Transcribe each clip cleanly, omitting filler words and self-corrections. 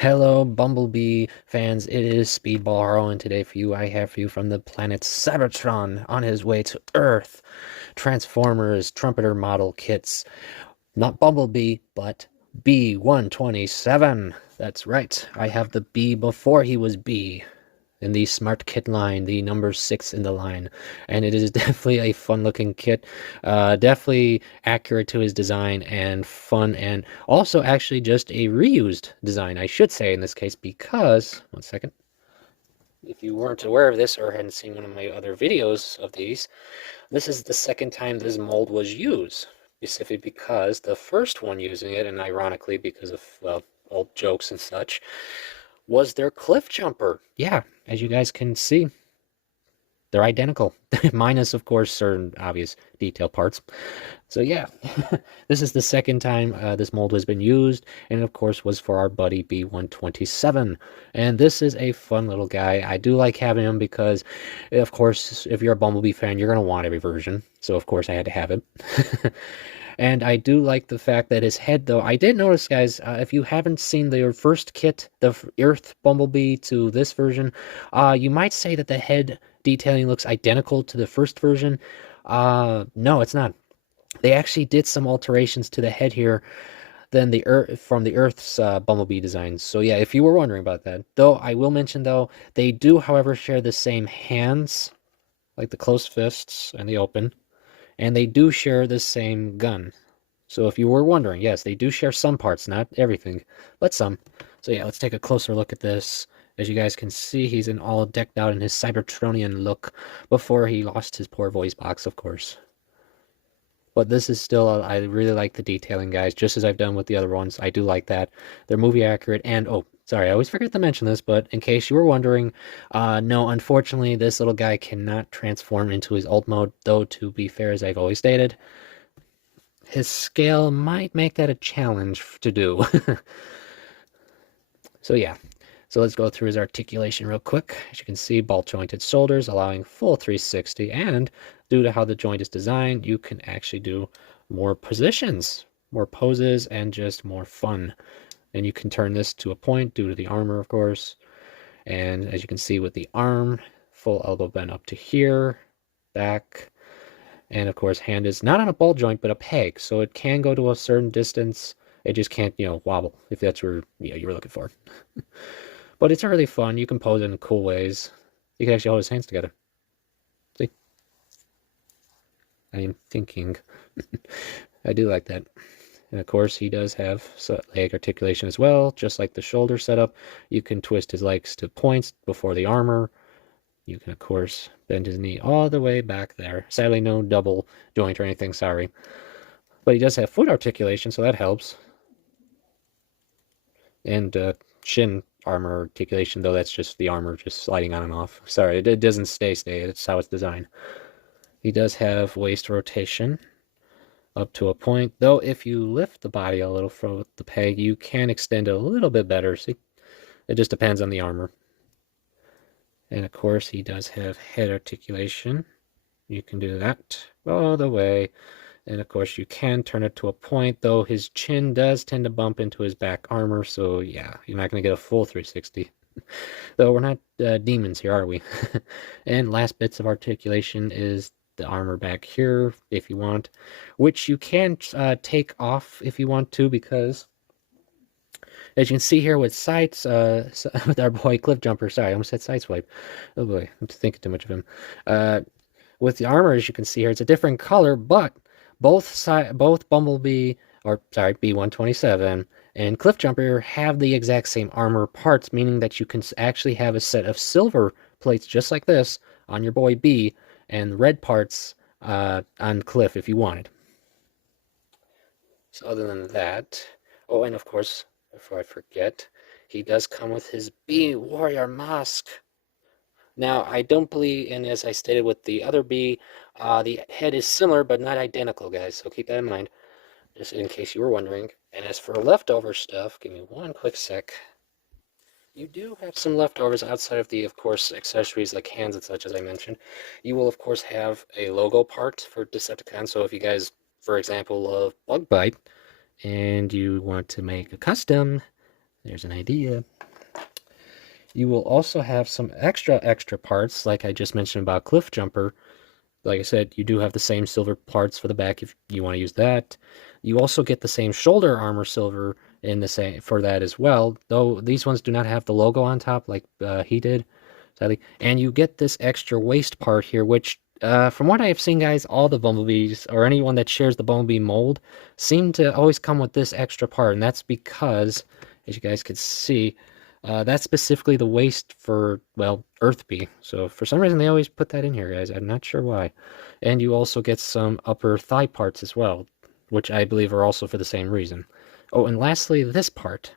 Hello, Bumblebee fans. It is Speedball Harrow, and today for you, I have for you from the planet Cybertron on his way to Earth. Transformers Trumpeter model kits. Not Bumblebee, but B127. That's right. I have the B before he was B in the Smartkit line, the number 6 in the line. And it is definitely a fun looking kit, definitely accurate to his design and fun, and also actually just a reused design, I should say, in this case, because, one second, if you weren't aware of this or hadn't seen one of my other videos of these, this is the second time this mold was used, specifically because the first one using it, and ironically because of, well, old jokes and such, was their cliff jumper. Yeah, as you guys can see, they're identical, minus, of course, certain obvious detail parts. So yeah, this is the second time this mold has been used, and of course was for our buddy B127. And this is a fun little guy. I do like having him because, of course, if you're a Bumblebee fan, you're going to want every version. So of course I had to have it. And I do like the fact that his head, though, I did notice, guys, if you haven't seen the first kit, the Earth Bumblebee to this version, you might say that the head detailing looks identical to the first version. No, it's not. They actually did some alterations to the head here than the Earth from the Earth's Bumblebee designs. So yeah, if you were wondering about that, though, I will mention though they do, however, share the same hands, like the closed fists and the open, and they do share the same gun. So if you were wondering, yes, they do share some parts, not everything, but some. So yeah, let's take a closer look at this. As you guys can see, he's in all decked out in his Cybertronian look before he lost his poor voice box, of course. But this is still, I really like the detailing, guys, just as I've done with the other ones. I do like that. They're movie accurate, and, oh, sorry, I always forget to mention this, but in case you were wondering, no, unfortunately, this little guy cannot transform into his ult mode, though, to be fair, as I've always stated, his scale might make that a challenge to do. So yeah, so let's go through his articulation real quick. As you can see, ball jointed shoulders, allowing full 360, and due to how the joint is designed, you can actually do more positions, more poses, and just more fun. And you can turn this to a point due to the armor, of course. And as you can see with the arm, full elbow bend up to here, back, and of course, hand is not on a ball joint, but a peg, so it can go to a certain distance. It just can't, wobble, if that's where you were looking for. But it's really fun. You can pose it in cool ways. You can actually hold his hands together. See? I am thinking. I do like that. And of course, he does have leg articulation as well, just like the shoulder setup. You can twist his legs to points before the armor. You can, of course, bend his knee all the way back there. Sadly, no double joint or anything, sorry. But he does have foot articulation, so that helps. And shin armor articulation, though that's just the armor just sliding on and off. Sorry, it doesn't stay. It's how it's designed. He does have waist rotation up to a point, though if you lift the body a little from the peg, you can extend it a little bit better. See, it just depends on the armor. And of course, he does have head articulation. You can do that all the way. And of course, you can turn it to a point, though his chin does tend to bump into his back armor. So yeah, you're not going to get a full 360. Though we're not demons here, are we? And last bits of articulation is the armor back here, if you want, which you can take off if you want to, because as you can see here with sights, with our boy Cliff Jumper, sorry, I almost said Sideswipe. Oh boy, I'm thinking too much of him. With the armor, as you can see here, it's a different color, but both Bumblebee, or sorry, B127 and Cliff Jumper have the exact same armor parts, meaning that you can actually have a set of silver plates just like this on your boy B, and red parts on Cliff if you wanted. So other than that, oh, and of course, before I forget, he does come with his B Warrior mask. Now, I don't believe, and as I stated with the other B, the head is similar but not identical, guys, so keep that in mind, just in case you were wondering. And as for leftover stuff, give me one quick sec. You do have some leftovers outside of the, of course, accessories like hands and such, as I mentioned. You will, of course, have a logo part for Decepticon, so if you guys, for example, love Bug Bite, and you want to make a custom There's an idea. You will also have some extra parts, like I just mentioned about Cliff Jumper. Like I said, you do have the same silver parts for the back if you want to use that. You also get the same shoulder armor silver in the same for that as well, though these ones do not have the logo on top like he did, sadly. And you get this extra waist part here, which from what I have seen, guys, all the Bumblebees or anyone that shares the Bumblebee mold seem to always come with this extra part, and that's because, as you guys could see, that's specifically the waist for, well, Earth Bee. So for some reason, they always put that in here, guys. I'm not sure why. And you also get some upper thigh parts as well, which I believe are also for the same reason. Oh, and lastly, this part.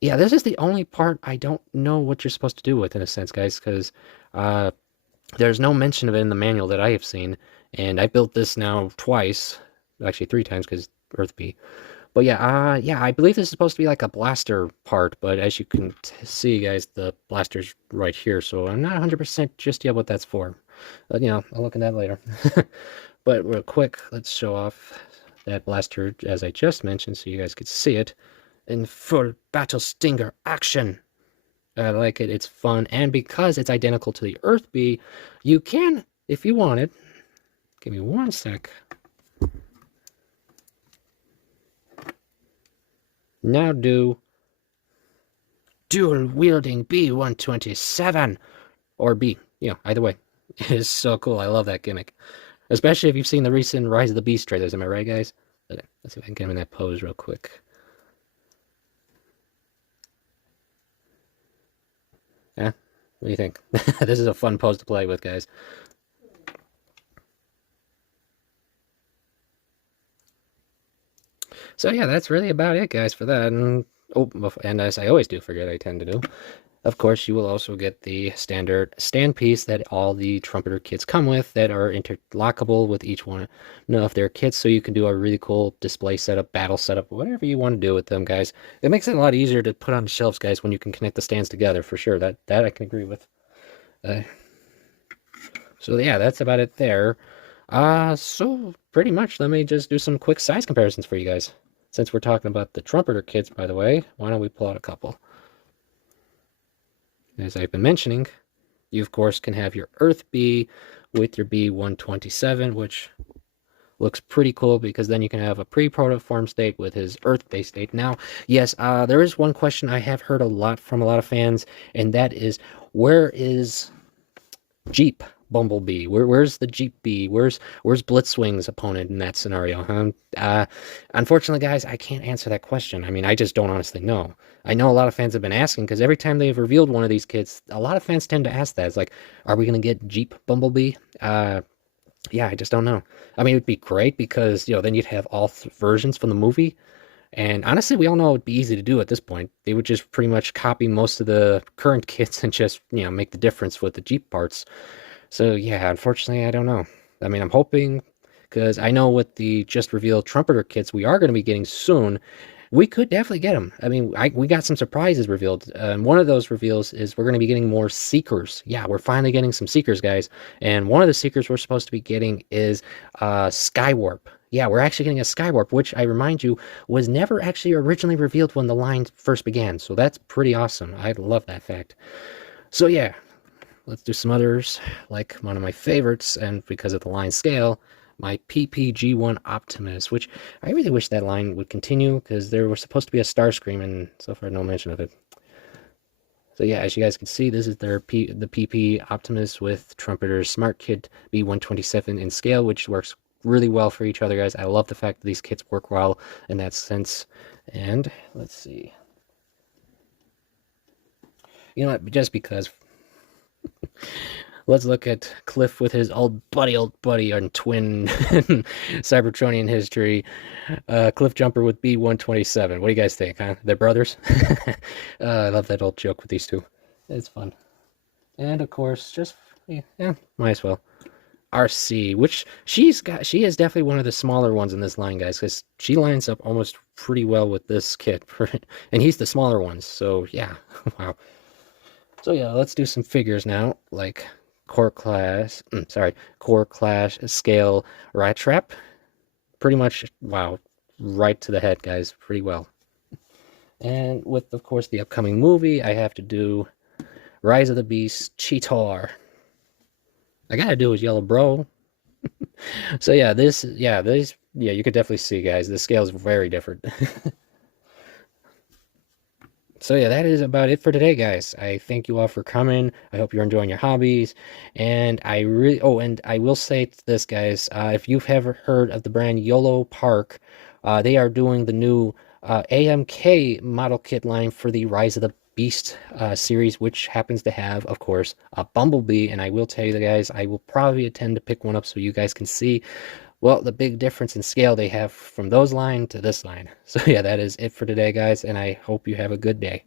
Yeah, this is the only part I don't know what you're supposed to do with, in a sense, guys, because there's no mention of it in the manual that I have seen. And I built this now twice, actually 3 times, because Earth Bee. But yeah, I believe this is supposed to be like a blaster part, but as you can see, guys, the blaster's right here, so I'm not 100% just yet what that's for. But, you know, I'll look at that later. But real quick, let's show off that blaster, as I just mentioned, so you guys could see it in full Battle Stinger action. I like it, it's fun, and because it's identical to the Earth Bee, you can, if you wanted, give me one sec. Now do dual-wielding B127, or B, you know, either way. It is so cool, I love that gimmick. Especially if you've seen the recent Rise of the Beast trailers, am I right, guys? Okay, let's see if I can get him in that pose real quick. Yeah, what do you think? This is a fun pose to play with, guys. So yeah, that's really about it, guys, for that. And oh, and as I always do forget, I tend to do. Of course, you will also get the standard stand piece that all the Trumpeter kits come with that are interlockable with each one of their kits, so you can do a really cool display setup, battle setup, whatever you want to do with them, guys. It makes it a lot easier to put on the shelves, guys, when you can connect the stands together, for sure. That I can agree with. So yeah, that's about it there. So pretty much, let me just do some quick size comparisons for you guys. Since we're talking about the Trumpeter kits, by the way, why don't we pull out a couple? As I've been mentioning, you of course can have your Earth Bee with your B127, which looks pretty cool because then you can have a pre-protoform state with his Earth-based state. Now, yes, there is one question I have heard a lot from a lot of fans, and that is, where is Jeep Bumblebee? Where's the Jeep Bee? Where's Blitzwing's opponent in that scenario? Unfortunately, guys, I can't answer that question. I mean, I just don't honestly know. I know a lot of fans have been asking because every time they've revealed one of these kits, a lot of fans tend to ask that. It's like, are we gonna get Jeep Bumblebee? Yeah, I just don't know. I mean, it would be great because, you know, then you'd have all versions from the movie. And honestly, we all know it would be easy to do at this point. They would just pretty much copy most of the current kits and just, you know, make the difference with the Jeep parts. So yeah, unfortunately, I don't know. I mean, I'm hoping, because I know with the just revealed Trumpeter kits we are going to be getting soon, we could definitely get them. I mean, we got some surprises revealed. One of those reveals is we're going to be getting more Seekers. Yeah, we're finally getting some Seekers, guys. And one of the Seekers we're supposed to be getting is Skywarp. Yeah, we're actually getting a Skywarp, which I remind you was never actually originally revealed when the line first began. So that's pretty awesome. I love that fact. So yeah, let's do some others, like one of my favorites, and because of the line scale, my PPG-1 Optimus, which I really wish that line would continue, because there was supposed to be a Starscream, and so far no mention of it. So yeah, as you guys can see, this is the PP Optimus with Trumpeter's Smartkit B127 in scale, which works really well for each other, guys. I love the fact that these kits work well in that sense. And let's see. You know what, just because... Let's look at Cliff with his old buddy, and twin Cybertronian history. Cliff Jumper with B127. What do you guys think, huh? They're brothers? I love that old joke with these two. It's fun. And of course, just, yeah, might as well. Arcee, which she is definitely one of the smaller ones in this line, guys, because she lines up almost pretty well with this kit. And he's the smaller one, so yeah, wow. So yeah, let's do some figures now, like core class scale Rat Trap. Pretty much, wow, right to the head, guys, pretty well. And with, of course, the upcoming movie, I have to do Rise of the Beast Cheetor. I gotta do his yellow bro. So yeah, you could definitely see, guys, the scale is very different. So yeah, that is about it for today, guys. I thank you all for coming. I hope you're enjoying your hobbies. And and I will say this, guys, if you've ever heard of the brand YOLO Park, they are doing the new AMK model kit line for the Rise of the Beast series, which happens to have, of course, a Bumblebee. And I will tell you, guys, I will probably intend to pick one up so you guys can see, well, the big difference in scale they have from those line to this line. So yeah, that is it for today, guys, and I hope you have a good day.